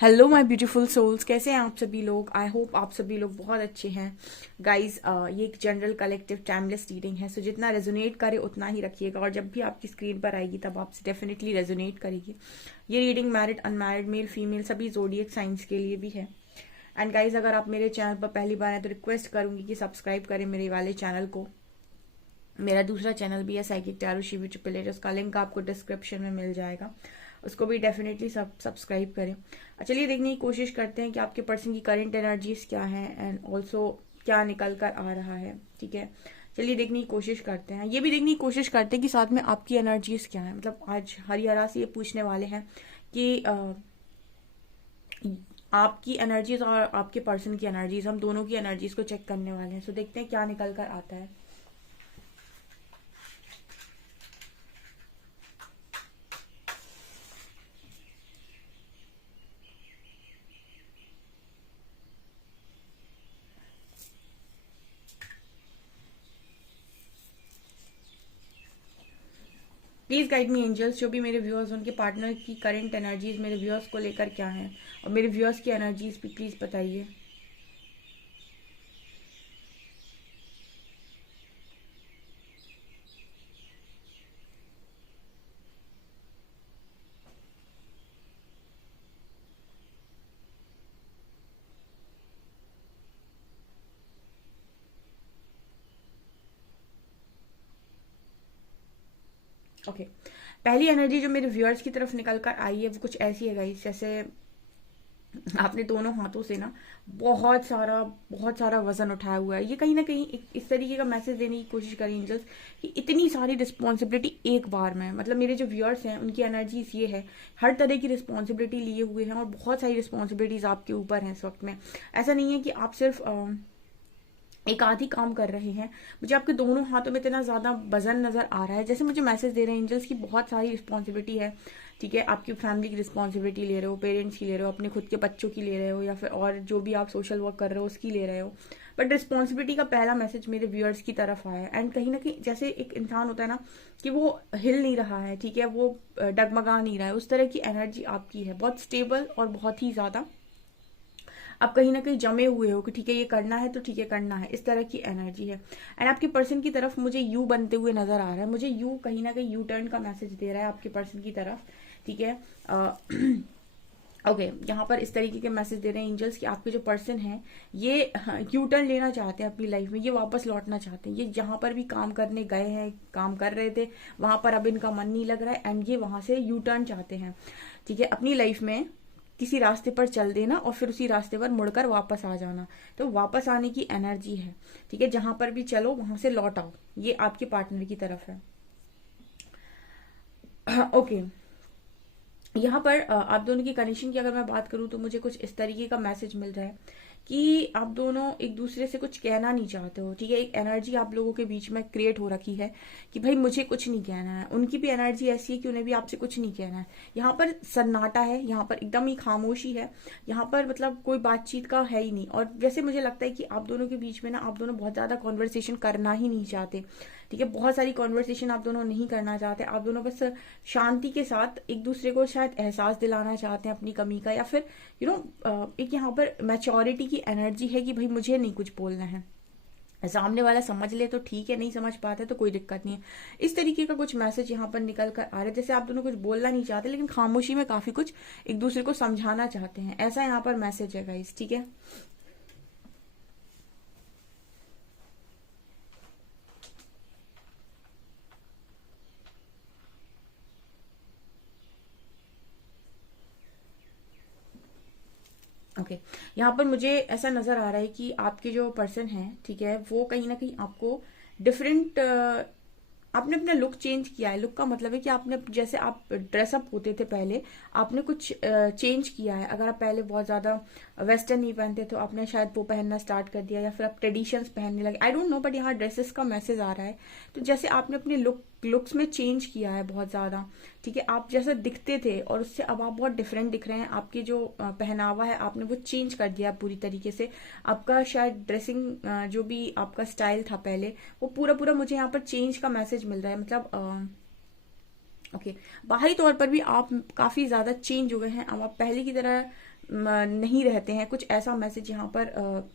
Hello my beautiful souls, कैसे हैं आप सभी लोग। आई होप आप सभी लोग बहुत अच्छे हैं। गाइस, ये एक जनरल कलेक्टिव टाइमलेस रीडिंग है, सो जितना रेजोनेट करे उतना ही रखिएगा, और जब भी आपकी स्क्रीन पर आएगी तब आपसे डेफिनेटली रेजोनेट करेगी। ये reading married, unmarried, male female सभी जोडिएक साइंस के लिए भी है। एंड गाइज, अगर आप मेरे चैनल पर पहली बार हैं तो रिक्वेस्ट करूंगी कि सब्सक्राइब करें मेरे वाले चैनल को। मेरा दूसरा चैनल भी है psychic tarot Shivi triple eight, उसका लिंक आपको डिस्क्रिप्शन में मिल जाएगा, उसको भी डेफिनेटली सब्सक्राइब करें। चलिए देखने की कोशिश करते हैं कि आपके पर्सन की करंट एनर्जीज क्या है एंड ऑल्सो क्या निकल कर आ रहा है। ठीक है, चलिए देखने की कोशिश करते हैं। ये भी देखने की कोशिश करते हैं कि साथ में आपकी एनर्जीज क्या है। मतलब आज हरिहरा से ये पूछने वाले हैं कि आपकी एनर्जीज और आपके पर्सन की एनर्जीज, हम दोनों की एनर्जीज को चेक करने वाले हैं। सो देखते हैं क्या निकल कर आता है। प्लीज गाइड मी एंजल्स, जो भी मेरे व्यूअर्स उनके पार्टनर की करंट एनर्जीज मेरे व्यूअर्स को लेकर क्या है, और मेरे व्यूअर्स की एनर्जीज भी प्लीज बताइए। ओके, पहली एनर्जी जो मेरे व्यूअर्स की तरफ निकल कर आई है वो कुछ ऐसी है गाइस, जैसे आपने दोनों हाथों से ना बहुत सारा वजन उठाया हुआ है। ये कहीं ना कहीं इस तरीके का मैसेज देने की कोशिश करें एंजल्स कि इतनी सारी रिस्पॉन्सिबिलिटी एक बार में, मतलब मेरे जो व्यूअर्स हैं उनकी एनर्जीज ये है, हर तरह की रिस्पॉन्सिबिलिटी लिए हुए हैं और बहुत सारी रिस्पॉन्सिबिलिटीज आपके ऊपर हैं इस वक्त में। ऐसा नहीं है कि आप सिर्फ एक आधी काम कर रहे हैं। मुझे आपके दोनों हाथों में इतना ज्यादा वजन नजर आ रहा है, जैसे मुझे मैसेज दे रहे हैं एंजल्स की बहुत सारी रिस्पॉन्सिबिलिटी है। ठीक है, आपकी फैमिली की रिस्पॉन्सिबिलिटी ले रहे हो, पेरेंट्स की ले रहे हो, अपने खुद के बच्चों की ले रहे हो, या फिर और जो भी आप सोशल वर्क कर रहे हो उसकी ले रहे हो। बट रिस्पॉन्सिबिलिटी का पहला मैसेज मेरे व्यूअर्स की तरफ आया है। एंड कहीं ना कहीं जैसे एक इंसान होता है ना कि वो हिल नहीं रहा है, ठीक है, वो डगमगा नहीं रहा है, उस तरह की एनर्जी आपकी है, बहुत स्टेबल और बहुत ही ज्यादा आप कहीं ना कहीं जमे हुए हो कि ठीक है ये करना है तो ठीक है करना है, इस तरह की एनर्जी है। एंड आपके पर्सन की तरफ मुझे यू बनते हुए नजर आ रहा है, मुझे यू कहीं ना कहीं यू टर्न का मैसेज दे रहा है आपके पर्सन की तरफ। ठीक है, ओके यहाँ पर इस तरीके के मैसेज दे रहे हैं एंजल्स कि आपके जो पर्सन है ये यू टर्न लेना चाहते हैं अपनी लाइफ में, ये वापस लौटना चाहते हैं। ये जहां पर भी काम करने गए हैं, काम कर रहे थे, वहां पर अब इनका मन नहीं लग रहा है एंड ये वहां से यू टर्न चाहते हैं। ठीक है, अपनी लाइफ में किसी रास्ते पर चल देना और फिर उसी रास्ते पर मुड़कर वापस आ जाना, तो वापस आने की एनर्जी है। ठीक है, जहां पर भी चलो वहां से लौट आओ, ये आपके पार्टनर की तरफ है। ओके, यहाँ पर आप दोनों की कनेक्शन की अगर मैं बात करूं तो मुझे कुछ इस तरीके का मैसेज मिल रहा है कि आप दोनों एक दूसरे से कुछ कहना नहीं चाहते हो। ठीक है, एक एनर्जी आप लोगों के बीच में क्रिएट हो रखी है कि भाई मुझे कुछ नहीं कहना है। उनकी भी एनर्जी ऐसी है कि उन्हें भी आपसे कुछ नहीं कहना है। यहाँ पर सन्नाटा है, यहाँ पर एकदम ही खामोशी है, यहाँ पर मतलब कोई बातचीत का है ही नहीं। और वैसे मुझे लगता है कि आप दोनों के बीच में ना आप दोनों बहुत ज्यादा कॉन्वर्सेशन करना ही नहीं चाहते। ठीक है, बहुत सारी कॉन्वर्सेशन आप दोनों नहीं करना चाहते, आप दोनों बस शांति के साथ एक दूसरे को शायद एहसास दिलाना चाहते हैं अपनी कमी का, या फिर एक यहाँ पर मैच्योरिटी की एनर्जी है कि भाई मुझे नहीं कुछ बोलना है, सामने वाला समझ ले तो ठीक है, नहीं समझ पाते तो कोई दिक्कत नहीं है। इस तरीके का कुछ मैसेज यहाँ पर निकल कर आ रहा है, जैसे आप दोनों कुछ बोलना नहीं चाहते लेकिन खामोशी में काफी कुछ एक दूसरे को समझाना चाहते हैं, ऐसा यहाँ पर मैसेज है गाइस। ठीक है, ओके यहाँ पर मुझे ऐसा नजर आ रहा है कि आपके जो पर्सन है, ठीक है, वो कहीं ना कहीं आपको डिफरेंट, आपने अपना लुक चेंज किया है। लुक का मतलब है कि आपने, जैसे आप ड्रेसअप होते थे पहले, आपने कुछ चेंज किया है। अगर आप पहले बहुत ज्यादा वेस्टर्न नहीं पहनते तो आपने शायद वो पहनना स्टार्ट कर दिया, या फिर आप ट्रेडिशंस पहनने लगे, आई डोंट नो, बट यहाँ ड्रेसेस का मैसेज आ रहा है। तो जैसे आपने अपने लुक्स में चेंज किया है बहुत ज्यादा। ठीक है, आप जैसे दिखते थे और उससे अब आप बहुत डिफरेंट दिख रहे हैं। आपकी जो पहनावा है आपने वो चेंज कर दिया पूरी तरीके से। आपका शायद ड्रेसिंग जो भी आपका स्टाइल था पहले, वो पूरा पूरा मुझे यहाँ पर चेंज का मैसेज मिल रहा है। मतलब ओके, बाहरी तौर पर भी आप काफी ज्यादा चेंज हो गए हैं। अब आप पहले की तरह नहीं रहते हैं, कुछ ऐसा मैसेज यहाँ पर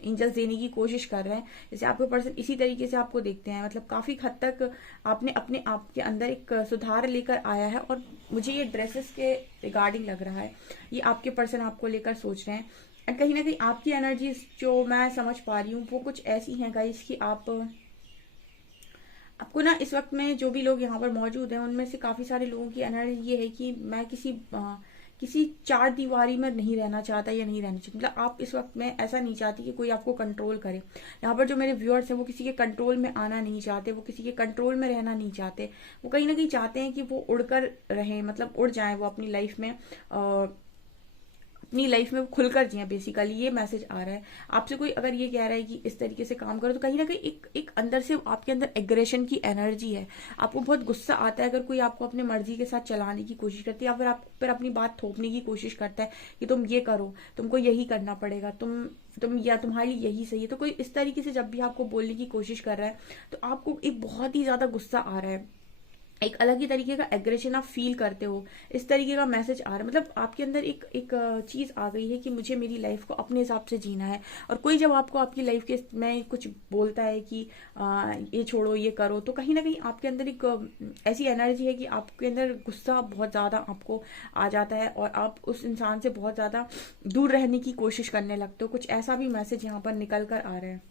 एंजल्स देने की कोशिश कर रहे हैं। जैसे आपके पर्सन इसी तरीके से आपको देखते हैं, मतलब काफी हद तक आपने अपने आप के अंदर एक सुधार लेकर आया है। और मुझे ये ड्रेसेस के रिगार्डिंग लग रहा है, ये आपके पर्सन आपको लेकर सोच रहे हैं। एंड कहीं ना कहीं आपकी एनर्जीज जो मैं समझ पा रही हूँ वो कुछ ऐसी हैं गाइस कि आपको ना इस वक्त में जो भी लोग यहाँ पर मौजूद हैं उनमें से काफी सारे लोगों की एनर्जी ये है कि मैं किसी चार दीवारी में नहीं रहना चाहता या नहीं रहना चाहता। मतलब आप इस वक्त में ऐसा नहीं चाहती कि कोई आपको कंट्रोल करे। यहाँ पर जो मेरे व्यूअर्स हैं वो किसी के कंट्रोल में आना नहीं चाहते, वो किसी के कंट्रोल में रहना नहीं चाहते। वो कहीं ना कहीं चाहते हैं कि वो उड़कर रहें, मतलब उड़ जाएं वो अपनी लाइफ में, अपनी लाइफ में वो खुलकर जिए। बेसिकली ये मैसेज आ रहा है आपसे। कोई अगर ये कह रहा है कि इस तरीके से काम करो, तो कहीं ना कहीं एक अंदर से आपके अंदर एग्रेशन की एनर्जी है। आपको बहुत गुस्सा आता है अगर कोई आपको अपने मर्जी के साथ चलाने की कोशिश करती है, या फिर आप पर अपनी बात थोपने की कोशिश करता है कि तुम ये करो, तुमको यही करना पड़ेगा, तुम या तुम्हारे लिए यही सही है। तो कोई इस तरीके से जब भी आपको बोलने की कोशिश कर रहा है तो आपको एक बहुत ही ज्यादा गुस्सा आ रहा है, एक अलग ही तरीके का एग्रेशन आप फील करते हो, इस तरीके का मैसेज आ रहा है। मतलब आपके अंदर एक चीज आ गई है कि मुझे मेरी लाइफ को अपने हिसाब से जीना है। और कोई जब आपको आपकी लाइफ के में कुछ बोलता है कि ये छोड़ो ये करो, तो कहीं ना कहीं आपके अंदर एक ऐसी एनर्जी है कि आपके अंदर गुस्सा बहुत ज्यादा आपको आ जाता है और आप उस इंसान से बहुत ज्यादा दूर रहने की कोशिश करने लगते हो। कुछ ऐसा भी मैसेज यहाँ पर निकल कर आ रहा है।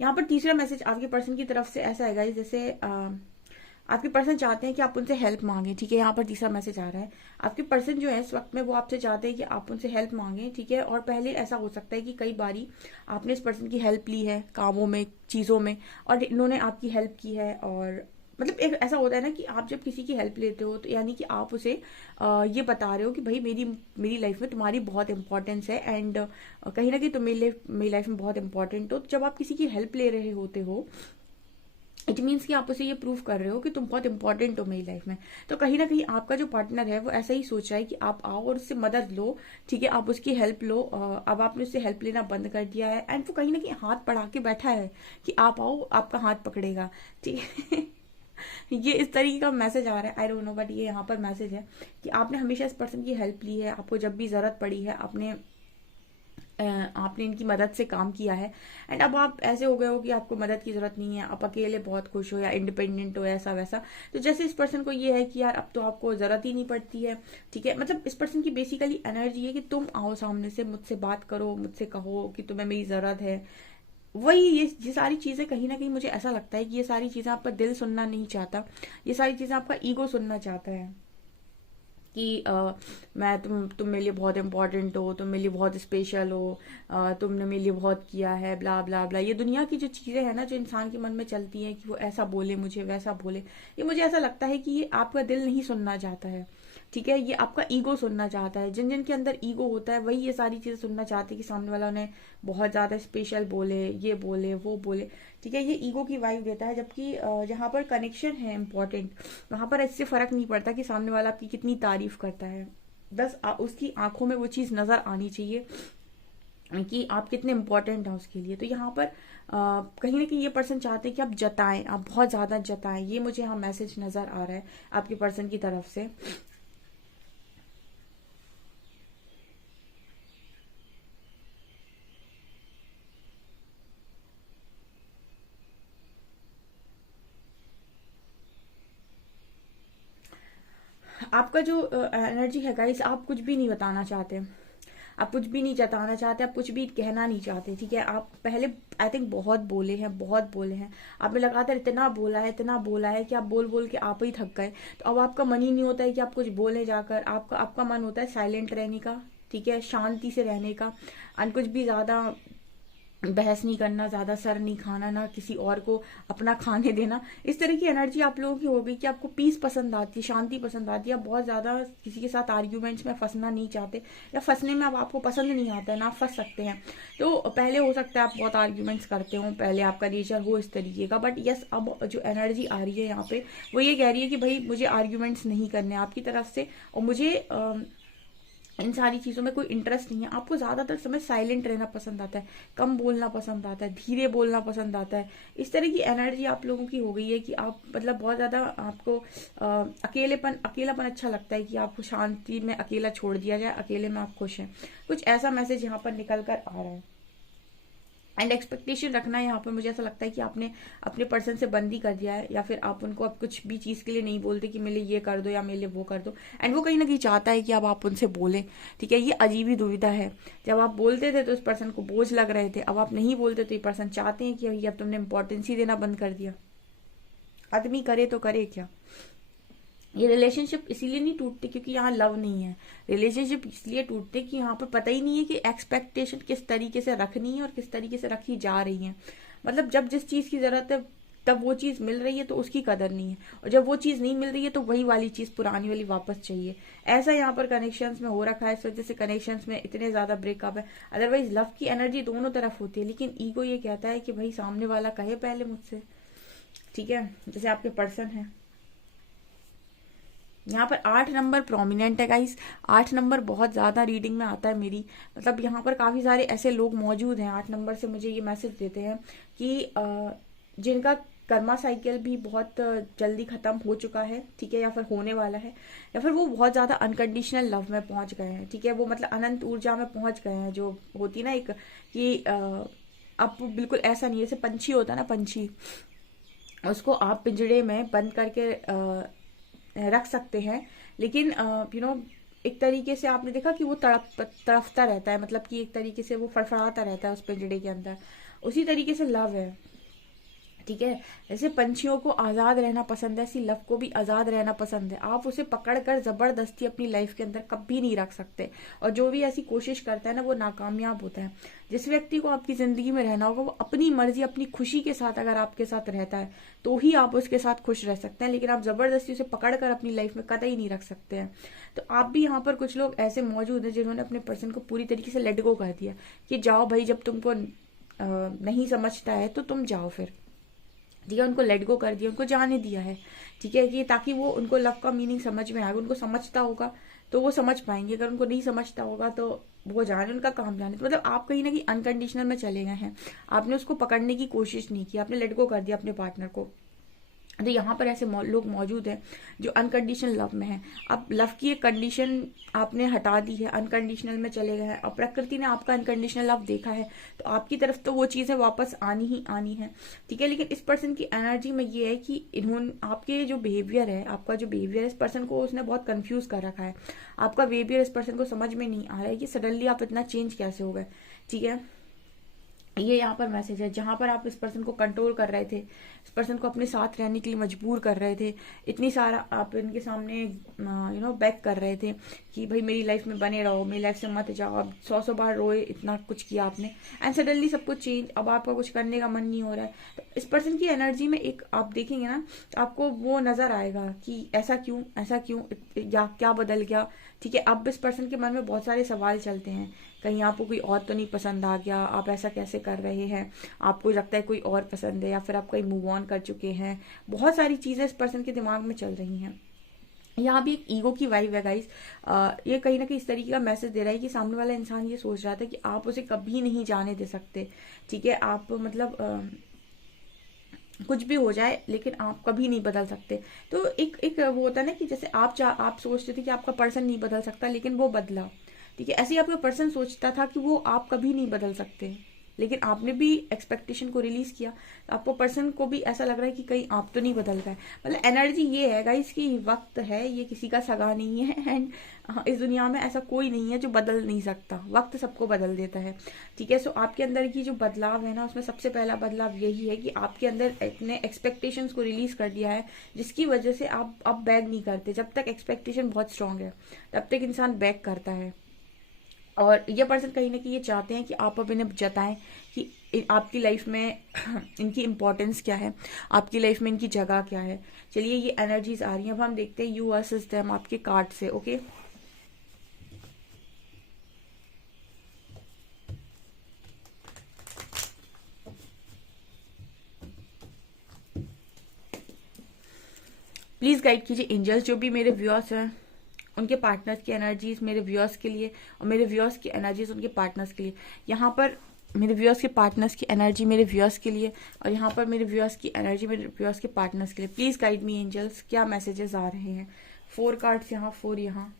यहाँ पर तीसरा मैसेज आपके पर्सन की तरफ से ऐसा है गाइस, जैसे आपके पर्सन चाहते हैं कि आप उनसे हेल्प मांगे। ठीक है, यहाँ पर तीसरा मैसेज आ रहा है। आपके पर्सन जो है इस वक्त में वो आपसे चाहते हैं कि आप उनसे हेल्प मांगे। ठीक है, और पहले ऐसा हो सकता है कि कई बारी आपने इस पर्सन की हेल्प ली है कामों में, चीजों में, और इन्होंने आपकी हेल्प की है। और मतलब एक ऐसा होता है ना कि आप जब किसी की हेल्प लेते हो तो यानी कि आप उसे ये बता रहे हो कि भाई मेरी लाइफ में तुम्हारी बहुत इंपॉर्टेंस है, एंड कहीं ना कहीं तुम मेरी लाइफ में बहुत इंपॉर्टेंट हो। तो जब आप किसी की हेल्प ले रहे होते हो, इट मीन्स कि आप उसे ये प्रूव कर रहे हो कि तुम बहुत इंपॉर्टेंट हो मेरी लाइफ में। तो कहीं ना कहीं आपका जो पार्टनर है वो ऐसा ही सोच रहा है कि आप आओ और उससे मदद लो। ठीक है, आप उसकी हेल्प लो। अब आपने उससे हेल्प लेना बंद कर दिया है, एंड वो कहीं ना कहीं हाथ बढ़ा के बैठा है कि आप आओ, आपका हाथ पकड़ेगा। ठीक है ये इस तरीके का मैसेज आ रहा है, आई डोंट नो, बट ये यहाँ पर मैसेज है कि आपने हमेशा इस पर्सन की हेल्प ली है। आपको जब भी जरूरत पड़ी है आपने इनकी मदद से काम किया है, एंड अब आप ऐसे हो गए हो कि आपको मदद की जरूरत नहीं है, आप अकेले बहुत खुश हो या इंडिपेंडेंट हो, ऐसा वैसा। तो जैसे इस पर्सन को ये है कि यार अब तो आपको जरूरत ही नहीं पड़ती है। ठीक है, मतलब इस पर्सन की बेसिकली एनर्जी है कि तुम आओ सामने से, मुझसे बात करो, मुझसे कहो कि तुम्हें मेरी जरूरत है। वही ये सारी चीजें कहीं ना कहीं मुझे ऐसा लगता है कि ये सारी चीजें आपका दिल सुनना नहीं चाहता, ये सारी चीजें आपका ईगो सुनना चाहता है कि मैं तुम मेरे लिए बहुत इंपॉर्टेंट हो, तुम मेरे लिए बहुत स्पेशल हो, तुमने मेरे लिए बहुत किया है, ब्ला ब्ला ब्ला। ये दुनिया की जो चीजें हैं ना जो इंसान के मन में चलती हैं कि वो ऐसा बोले मुझे, वैसा बोले, ये मुझे ऐसा लगता है कि ये आपका दिल नहीं सुनना चाहता है। ठीक है, ये आपका ईगो सुनना चाहता है। जिन जिन के अंदर ईगो होता है वही ये सारी चीजें सुनना चाहते हैं कि सामने वाला उन्हें बहुत ज्यादा स्पेशल बोले, ये बोले, वो बोले। ठीक है, ये ईगो की वाइब देता है। जबकि जहां पर कनेक्शन है इम्पोर्टेंट, वहां पर इससे फर्क नहीं पड़ता कि सामने वाला आपकी कितनी तारीफ करता है। बस उसकी आंखों में वो चीज नजर आनी चाहिए कि आप कितने इम्पोर्टेंट हैं उसके लिए। तो यहाँ पर कहीं ना कहीं ये पर्सन चाहते हैं कि आप जताएं, आप बहुत ज्यादा जताएं। ये मुझे यहाँ मैसेज नजर आ रहा है आपके पर्सन की तरफ से। आपका जो एनर्जी है गाइस, आप कुछ भी नहीं बताना चाहते, आप कुछ भी नहीं जताना चाहते, आप कुछ भी कहना नहीं चाहते। ठीक है, आप पहले आई थिंक बहुत बोले हैं, बहुत बोले हैं। आपने लगातार इतना बोला है, इतना बोला है कि आप बोल बोल के आप ही थक गए। तो अब आपका मन ही नहीं होता है कि आप कुछ बोले जाकर, आपका आपका मन होता है साइलेंट रहने का। ठीक है, शांति से रहने का, और कुछ भी ज्यादा बहस नहीं करना, ज्यादा सर नहीं खाना, ना किसी और को अपना खाने देना। इस तरह की एनर्जी आप लोगों की हो गई कि आपको पीस पसंद आती है, शांति पसंद आती है। आप बहुत ज्यादा किसी के साथ आर्ग्यूमेंट्स में फंसना नहीं चाहते, या फंसने में अब आपको पसंद नहीं आता है, ना आप फंस सकते हैं। तो पहले हो सकता है आप बहुत आर्ग्यूमेंट्स करते हो, पहले आपका नेचर हो इस तरीके का, बट यस अब जो एनर्जी आ रही है यहाँ पे वो ये कह रही है कि भाई मुझे आर्ग्यूमेंट्स नहीं करने आपकी तरफ से, और मुझे इन सारी चीज़ों में कोई इंटरेस्ट नहीं है, आपको ज़्यादातर समय साइलेंट रहना पसंद आता है, कम बोलना पसंद आता है, धीरे बोलना पसंद आता है। इस तरह की एनर्जी आप लोगों की हो गई है कि आप मतलब बहुत ज़्यादा आपको अकेलापन अच्छा लगता है कि आपको शांति में अकेला छोड़ दिया जाए, अकेले में आप खुश हैं। कुछ ऐसा मैसेज यहाँ पर निकल कर आ रहा है। एंड एक्सपेक्टेशन रखना यहाँ पर मुझे ऐसा लगता है कि आपने अपने पर्सन से बंदी कर दिया है, या फिर आप उनको अब कुछ भी चीज़ के लिए नहीं बोलते कि मेरे लिए ये कर दो या मेरे लिए वो कर दो। एंड वो कहीं ना कहीं चाहता है कि अब आप उनसे बोलें। ठीक है, ये अजीब ही दुविधा है। जब आप बोलते थे तो उस पर्सन को बोझ लग रहे थे, अब आप नहीं बोलते तो ये पर्सन चाहते हैं कि अभी अब तुमने इंपॉर्टेंस ही देना बंद कर दिया। आदमी करे तो करे क्या। ये रिलेशनशिप इसीलिए नहीं टूटते क्योंकि यहाँ लव नहीं है। रिलेशनशिप इसलिए टूटते कि यहाँ पर पता ही नहीं है कि एक्सपेक्टेशन किस तरीके से रखनी है और किस तरीके से रखी जा रही है। मतलब जब जिस चीज़ की ज़रूरत है तब वो चीज़ मिल रही है तो उसकी कदर नहीं है, और जब वो चीज़ नहीं मिल रही है तो वही वाली चीज़ पुरानी वाली वापस चाहिए। ऐसा यहाँ पर कनेक्शंस में हो रखा है, इस वजह से कनेक्शंस में इतने ज़्यादा ब्रेकअप है। अदरवाइज लव की एनर्जी दोनों तरफ होती है, लेकिन ईगो ये कहता है कि भाई सामने वाला कहे पहले मुझसे। ठीक है, जैसे आपके पर्सन है, यहाँ पर 8 नंबर प्रोमिनेंट है गाइस। 8 नंबर बहुत ज़्यादा रीडिंग में आता है मेरी। मतलब यहाँ पर काफ़ी सारे ऐसे लोग मौजूद हैं 8 नंबर से मुझे ये मैसेज देते हैं कि जिनका कर्मा साइकिल भी बहुत जल्दी ख़त्म हो चुका है। ठीक है, या फिर होने वाला है, या फिर वो बहुत ज़्यादा अनकंडीशनल लव में पहुँच गए हैं। ठीक है, वो मतलब अनंत ऊर्जा में पहुँच गए हैं, जो होती ना एक कि अब बिल्कुल ऐसा नहीं है जैसे पंछी होता है ना, पंछी उसको आप पिंजड़े में बंद करके रख सकते हैं, लेकिन एक तरीके से आपने देखा कि वो तड़पता रहता है, मतलब कि एक तरीके से वो फड़फड़ाता रहता है उस पिंजड़े के अंदर। उसी तरीके से लव है। ठीक है, जैसे पंछियों को आज़ाद रहना पसंद है, ऐसी लव को भी आज़ाद रहना पसंद है। आप उसे पकड़कर ज़बरदस्ती अपनी लाइफ के अंदर कभी नहीं रख सकते, और जो भी ऐसी कोशिश करता है ना वो नाकामयाब होता है। जिस व्यक्ति को आपकी ज़िंदगी में रहना होगा वो अपनी मर्जी अपनी खुशी के साथ अगर आपके साथ रहता है तो ही आप उसके साथ खुश रह सकते हैं, लेकिन आप ज़बरदस्ती उसे पकड़कर अपनी लाइफ में कतई नहीं रख सकते हैं। तो आप भी यहाँ पर कुछ लोग ऐसे मौजूद हैं जिन्होंने अपने पर्सन को पूरी तरीके से लेट गो कर दिया कि जाओ भाई, जब तुमको नहीं समझता है तो तुम जाओ फिर। ठीक है, उनको लेट गो कर दिया, उनको जाने दिया है। ठीक है, कि ताकि वो उनको लव का मीनिंग समझ में आएगा, उनको समझता होगा तो वो समझ पाएंगे, अगर उनको नहीं समझता होगा तो वो जाने, उनका काम जाने। तो मतलब आप कहीं ना कहीं अनकंडीशनल में चले गए हैं, आपने उसको पकड़ने की कोशिश नहीं की, आपने लेट गो कर दिया अपने पार्टनर को। तो यहाँ पर ऐसे लोग मौजूद हैं जो अनकंडीशनल लव में हैं। अब लव की एक कंडीशन आपने हटा दी है, अनकंडीशनल में चले गए हैं, और प्रकृति ने आपका अनकंडीशनल लव देखा है तो आपकी तरफ तो वो चीज़ें वापस आनी ही आनी है। ठीक है, लेकिन इस पर्सन की एनर्जी में ये है कि इन्होंने आपके जो बिहेवियर है, आपका जो बिहेवियर है, इस पर्सन को उसने बहुत कंफ्यूज कर रखा है। आपका बिहेवियर इस पर्सन को समझ में नहीं आ रहा है कि सडनली आप इतना चेंज कैसे हो गए। ठीक है, ये यहाँ पर मैसेज है जहां पर आप इस पर्सन को कंट्रोल कर रहे थे, इस पर्सन को अपने साथ रहने के लिए मजबूर कर रहे थे, इतनी सारा आप इनके सामने बैक कर रहे थे कि भाई मेरी लाइफ में बने रहो, मेरी लाइफ से मत जाओ। अब 100 बार रोए, इतना कुछ किया आपने, एंड सडनली सब कुछ चेंज, अब आपका कुछ करने का मन नहीं हो रहा है। तो इस पर्सन की एनर्जी में एक आप देखेंगे ना, आपको वो नजर आएगा कि ऐसा क्यों, ऐसा क्यों, या क्या बदल गया। ठीक है, अब इस पर्सन के मन में बहुत सारे सवाल चलते हैं, कहीं आपको कोई और तो नहीं पसंद आ गया, आप ऐसा कैसे कर रहे हैं, आपको लगता है कोई और पसंद है, या फिर आप कहीं मूव ऑन कर चुके हैं। बहुत सारी चीज़ें इस पर्सन के दिमाग में चल रही हैं। यहाँ भी एक ईगो की वाइब है गाइस। ये कहीं ना कहीं इस तरीके का मैसेज दे रहा है कि सामने वाला इंसान ये सोच रहा था कि आप उसे कभी नहीं जाने दे सकते। ठीक है, आप मतलब कुछ भी हो जाए लेकिन आप कभी नहीं बदल सकते। तो एक एक वो होता है ना कि जैसे आप सोचते थे कि आपका पर्सन नहीं बदल सकता, लेकिन वो बदला। ठीक है, ऐसे ही आपका पर्सन सोचता था कि वो आप कभी नहीं बदल सकते, लेकिन आपने भी एक्सपेक्टेशन को रिलीज किया, आपको पर्सन को भी ऐसा लग रहा है कि कहीं आप तो नहीं बदल गए। मतलब एनर्जी ये है गाइस कि वक्त है, ये किसी का सगा नहीं है, एंड इस दुनिया में ऐसा कोई नहीं है जो बदल नहीं सकता, वक्त सबको बदल देता है। ठीक है, सो आपके अंदर की जो बदलाव है ना, उसमें सबसे पहला बदलाव यही है कि आपके अंदर अपने एक्सपेक्टेशंस को रिलीज कर दिया है, जिसकी वजह से आप अब बैक नहीं करते। जब तक एक्सपेक्टेशन बहुत स्ट्रांग है तब तक इंसान बैक करता है, और ये पर्सन कहीं ना कहीं ये चाहते हैं कि आप अब इन्हें जताएं कि आपकी लाइफ में इनकी इम्पोर्टेंस क्या है, आपकी लाइफ में इनकी जगह क्या है। चलिए, ये एनर्जीज आ रही हैं, अब हम देखते हैं यू वर्सेस देम आपके कार्ड से। ओके, प्लीज गाइड कीजिए एंजल्स, जो भी मेरे व्यूअर्स हैं उनके पार्टनर्स की एनर्जीज मेरे व्यूअर्स के लिए, और मेरे व्यूअर्स की एनर्जीज उनके पार्टनर्स के लिए। यहाँ पर मेरे व्यूअर्स के पार्टनर्स की एनर्जी मेरे व्यूअर्स के लिए, और यहाँ पर मेरे व्यूअर्स की एनर्जी मेरे व्यूअर्स के पार्टनर्स के लिए। प्लीज गाइड मी एंजल्स, क्या मैसेजेस आ रहे हैं। 4 कार्ड्स यहाँ, 4 यहाँ।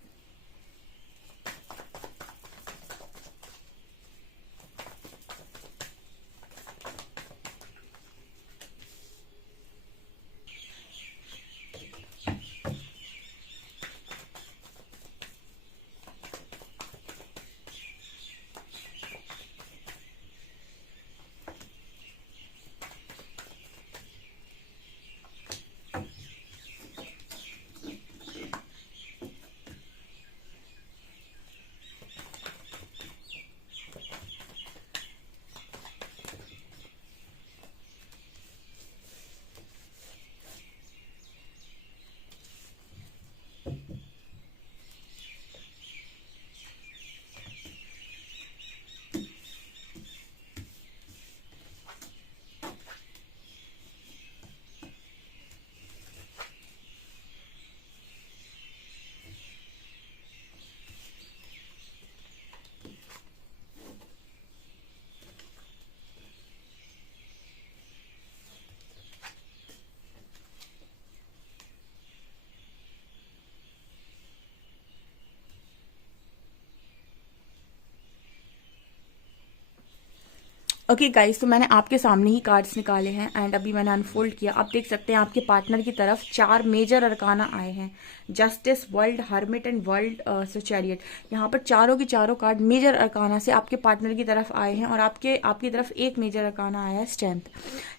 ओके गाइस, तो मैंने आपके सामने ही कार्ड्स निकाले हैं एंड अभी मैंने अनफोल्ड किया। आप देख सकते हैं आपके पार्टनर की तरफ 4 मेजर अरकाना आए हैं, justice, world, hermit and world chariot. यहाँ पर चारों की चारों कार्ड मेजर अरकाना से आपके पार्टनर की तरफ आए हैं, और आपकी तरफ एक मेजर अरकाना आया है, स्ट्रेंथ।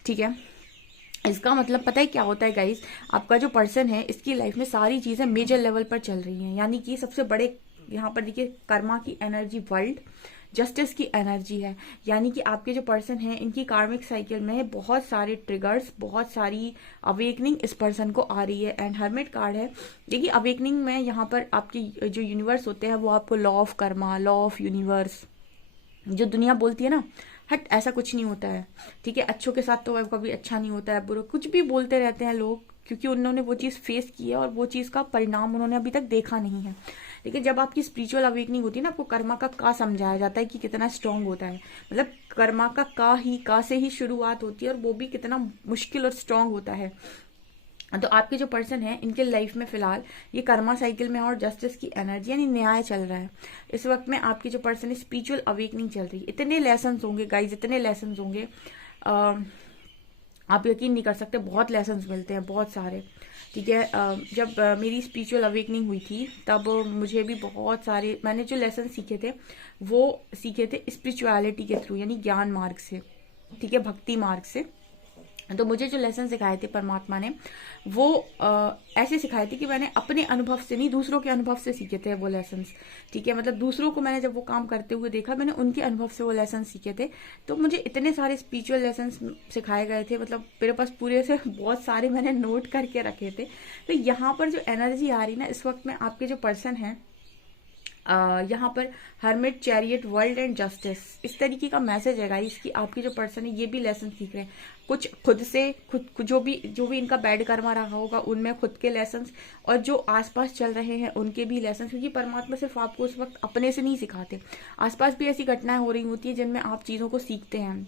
ठीक है, इसका मतलब पता है क्या होता है गाइस, आपका जो पर्सन है इसकी लाइफ में सारी चीजें मेजर लेवल पर चल रही हैं। यानी कि सबसे बड़े यहाँ पर देखिए कर्मा की एनर्जी वर्ल्ड, जस्टिस की एनर्जी है। यानी कि आपके जो पर्सन है इनकी कार्मिक साइकिल में बहुत सारे ट्रिगर्स, बहुत सारी अवेकनिंग इस पर्सन को आ रही है। एंड हर्मिट कार्ड है। देखिए अवेकनिंग में यहाँ पर आपकी जो यूनिवर्स होते हैं वो आपको law of Karma, law of universe, जो दुनिया बोलती है ना, हट ऐसा कुछ नहीं होता है। ठीक है, अच्छों के साथ तो कभी अच्छा नहीं होता है, बुरा कुछ भी बोलते रहते हैं लोग, क्योंकि उन्होंने वो चीज़ फेस की है और वो चीज़ का परिणाम उन्होंने अभी तक देखा नहीं है। लेकिन जब आपकी स्पिरिचुअल अवेकनिंग होती है ना, आपको कर्मा का समझाया जाता है कि कितना स्ट्रांग होता है। मतलब कर्मा का से ही शुरुआत होती है, और वो भी कितना मुश्किल और स्ट्रांग होता है। तो आपके जो पर्सन है इनके लाइफ में फिलहाल ये कर्मा साइकिल में और जस्टिस की एनर्जी यानी न्याय चल रहा है। इस वक्त में आपकी जो पर्सन है स्पिरिचुअल अवेकनिंग चल रही है। इतने लेसन होंगे गाइज, इतने लेसन होंगे, आप यकीन नहीं कर सकते, बहुत लेसन मिलते हैं, बहुत सारे। ठीक है, जब मेरी स्पिरिचुअल अवेकनिंग हुई थी तब मुझे भी बहुत सारे, मैंने जो लेसन सीखे थे वो सीखे थे स्पिरिचुअलिटी के थ्रू, यानी ज्ञान मार्ग से। ठीक है, भक्ति मार्ग से। तो मुझे जो लेसन सिखाए थे परमात्मा ने वो ऐसे सिखाए थे कि मैंने अपने अनुभव से नहीं, दूसरों के अनुभव से सीखे थे वो लेसन्स। ठीक है, मतलब दूसरों को मैंने जब वो काम करते हुए देखा, मैंने उनके अनुभव से वो लेसन सीखे थे। तो मुझे इतने सारे स्पिरिचुअल लेसन्स सिखाए गए थे, मतलब मेरे पास पूरे से बहुत सारे मैंने नोट करके रखे थे। तो यहाँ पर जो एनर्जी आ रही ना इस वक्त में, आपके जो पर्सन है यहाँ पर hermit, chariot, world and justice, इस तरीके का मैसेज है गाइस कि आपके जो पर्सन है ये भी लेसन सीख रहे हैं। कुछ खुद से, खुद जो भी इनका बैड कर्मा रहा होगा उनमें खुद के लेसन्स, और जो आसपास चल रहे हैं उनके भी लेसन्स। क्योंकि परमात्मा सिर्फ आपको उस वक्त अपने से नहीं सिखाते, आसपास भी ऐसी घटनाएं हो रही होती है जिनमें आप चीज़ों को सीखते हैं,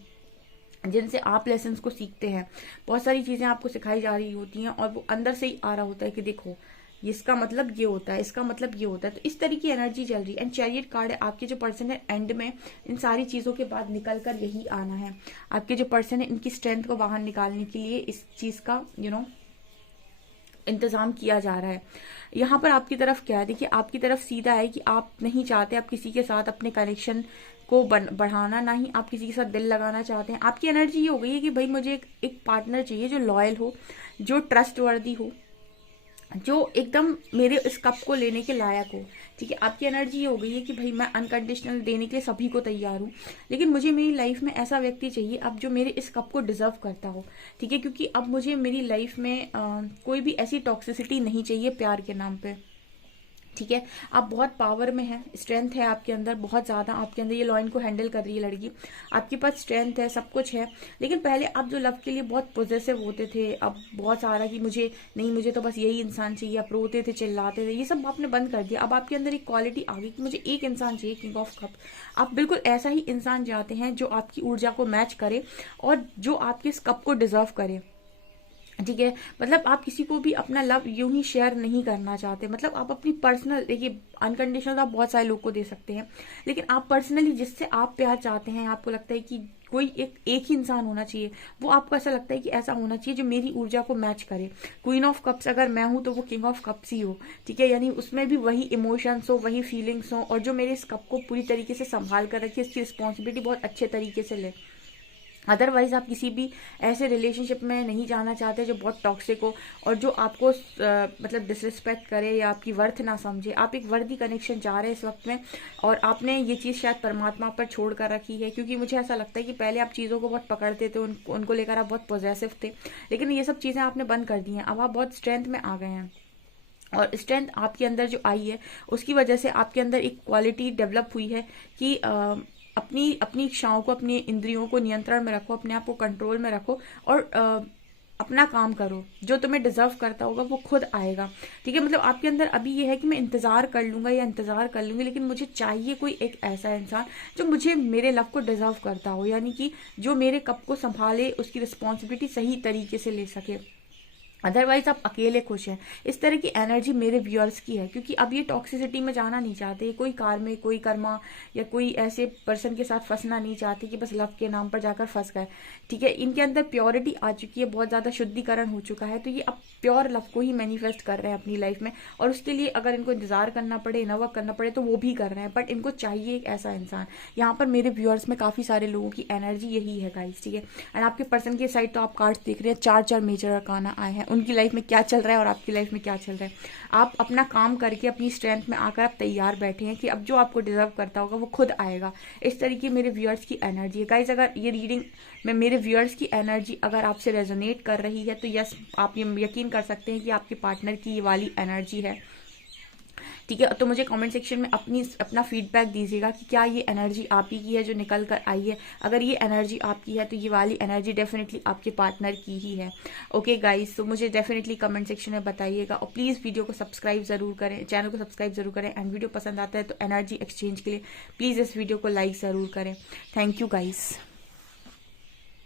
जिनसे आप लेसन्स को सीखते हैं। बहुत सारी चीज़ें आपको सिखाई जा रही होती हैं और वो अंदर से ही आ रहा होता है कि देखो इसका मतलब ये होता है, इसका मतलब ये होता है। तो इस तरह की एनर्जी चल रही है। एंड चैरियट कार्ड है, आपके जो पर्सन है एंड में इन सारी चीज़ों के बाद निकल कर यही आना है। आपके जो पर्सन है इनकी स्ट्रेंथ को बाहर निकालने के लिए इस चीज़ का इंतजाम किया जा रहा है। यहाँ पर आपकी तरफ क्या है, देखिए आपकी तरफ सीधा है कि आप नहीं चाहते आप किसी के साथ अपने कनेक्शन को बढ़ाना, ना ही आप किसी के साथ दिल लगाना चाहते हैं। आपकी एनर्जी ये हो गई है कि भाई मुझे एक पार्टनर चाहिए जो लॉयल हो, जो ट्रस्ट वर्दी हो, जो एकदम मेरे इस कप को लेने के लायक हो। ठीक है, आपकी एनर्जी ये हो गई है कि भाई मैं अनकंडीशनल देने के लिए सभी को तैयार हूँ, लेकिन मुझे मेरी लाइफ में ऐसा व्यक्ति चाहिए अब जो मेरे इस कप को डिजर्व करता हो। ठीक है, क्योंकि अब मुझे मेरी लाइफ में कोई भी ऐसी टॉक्सिसिटी नहीं चाहिए प्यार के नाम पे। ठीक है, आप बहुत पावर में हैं, स्ट्रेंथ है आपके अंदर बहुत ज़्यादा, आपके अंदर ये लॉइन को हैंडल कर रही है लड़की, आपके पास स्ट्रेंथ है, सब कुछ है। लेकिन पहले आप जो लव के लिए बहुत पॉजेसिव होते थे, अब बहुत सारा कि मुझे नहीं, मुझे तो बस यही इंसान चाहिए, आप रोते थे, चिल्लाते थे, ये सब आपने बंद कर दिया। अब आपके अंदर एक क्वालिटी आ गई कि मुझे एक इंसान चाहिए, किंग ऑफ कप। आप बिल्कुल ऐसा ही इंसान चाहते हैं जो आपकी ऊर्जा को मैच करे और जो आपके इस कप को डिजर्व करे। ठीक है, मतलब आप किसी को भी अपना लव यूं ही शेयर नहीं करना चाहते, मतलब आप अपनी पर्सनल, देखिए अनकंडीशनल आप बहुत सारे लोग को दे सकते हैं, लेकिन आप पर्सनली जिससे आप प्यार चाहते हैं, आपको लगता है कि कोई एक ही इंसान होना चाहिए, वो आपको ऐसा लगता है कि ऐसा होना चाहिए जो मेरी ऊर्जा को मैच करे। क्वीन ऑफ कप्स अगर मैं हूं तो वो किंग ऑफ कप्स ही हो। ठीक है, यानी उसमें भी वही इमोशंस हो, वही फीलिंग्स हो, और जो मेरे इस कप को पूरी तरीके से संभाल कर रखे, इसकी रिस्पॉन्सिबिलिटी बहुत अच्छे तरीके से ले। अदरवाइज आप किसी भी ऐसे रिलेशनशिप में नहीं जाना चाहते जो बहुत टॉक्सिक हो और जो आपको मतलब डिसरिस्पेक्ट करे या आपकी वर्थ ना समझे। आप एक वर्दी कनेक्शन चाह रहे हैं इस वक्त में, और आपने ये चीज़ शायद परमात्मा पर छोड़ कर रखी है, क्योंकि मुझे ऐसा लगता है कि पहले आप चीज़ों को बहुत पकड़ते थे, उनको लेकर आप बहुत पॉजेसिव थे, लेकिन ये सब चीज़ें आपने बंद कर दी हैं। अब आप बहुत स्ट्रेंथ में आ गए हैं, और स्ट्रेंथ आपके अंदर जो आई है उसकी वजह से आपके अंदर एक क्वालिटी डेवलप हुई है कि अपनी अपनी इच्छाओं को, अपनी इंद्रियों को नियंत्रण में रखो, अपने आप को कंट्रोल में रखो, और अपना काम करो। जो तुम्हें डिजर्व करता होगा वो खुद आएगा। ठीक है, मतलब आपके अंदर अभी ये है कि मैं इंतजार कर लूंगा या इंतजार कर लूंगी, लेकिन मुझे चाहिए कोई एक ऐसा इंसान जो मुझे मेरे लव को डिजर्व करता हो, यानी कि जो मेरे कप को संभाले, उसकी रिस्पॉन्सिबिलिटी सही तरीके से ले सके। अदरवाइज आप अकेले खुश हैं। इस तरह की एनर्जी मेरे व्यूअर्स की है, क्योंकि अब ये टॉक्सिसिटी में जाना नहीं चाहते, कोई कार में, कोई कर्मा या कोई ऐसे पर्सन के साथ फंसना नहीं चाहते कि बस लव के नाम पर जाकर फंस गए। ठीक है, इनके अंदर प्योरिटी आ चुकी है, बहुत ज़्यादा शुद्धिकरण हो चुका है, तो ये अब प्योर लव को ही मैनिफेस्ट कर रहे हैं अपनी लाइफ में, और उसके लिए अगर इनको इंतजार करना पड़े, इनवर्क करना पड़े, तो वो भी कर रहे हैं, बट इनको चाहिए एक ऐसा इंसान। यहाँ पर मेरे व्यूअर्स में काफ़ी सारे लोगों की एनर्जी यही है गाइस। ठीक है, एंड आपके पर्सन की साइड तो आप कार्ड्स देख रहे हैं, 4 मेजर अरकाना आए हैं, उनकी लाइफ में क्या चल रहा है और आपकी लाइफ में क्या चल रहा है। आप अपना काम करके अपनी स्ट्रेंथ में आकर आप तैयार बैठे हैं कि अब जो आपको डिजर्व करता होगा वो खुद आएगा। इस तरीके मेरे व्यूअर्स की एनर्जी है गाइज। अगर ये रीडिंग में मेरे व्यूअर्स की एनर्जी अगर आपसे रेजोनेट कर रही है तो यस, आप ये यकीन कर सकते हैं कि आपके पार्टनर की ये वाली एनर्जी है। ठीक है, तो मुझे कमेंट सेक्शन में अपना फीडबैक दीजिएगा कि क्या ये एनर्जी आप ही की है जो निकल कर आई है। अगर ये एनर्जी आपकी है तो ये वाली एनर्जी डेफिनेटली आपके पार्टनर की ही है। ओके गाइस, तो मुझे डेफिनेटली कमेंट सेक्शन में बताइएगा, और प्लीज़ वीडियो को सब्सक्राइब जरूर करें, चैनल को सब्सक्राइब जरूर करें, एंड वीडियो पसंद आता है तो एनर्जी एक्सचेंज के लिए प्लीज़ इस वीडियो को लाइक ज़रूर करें। Thank you guys.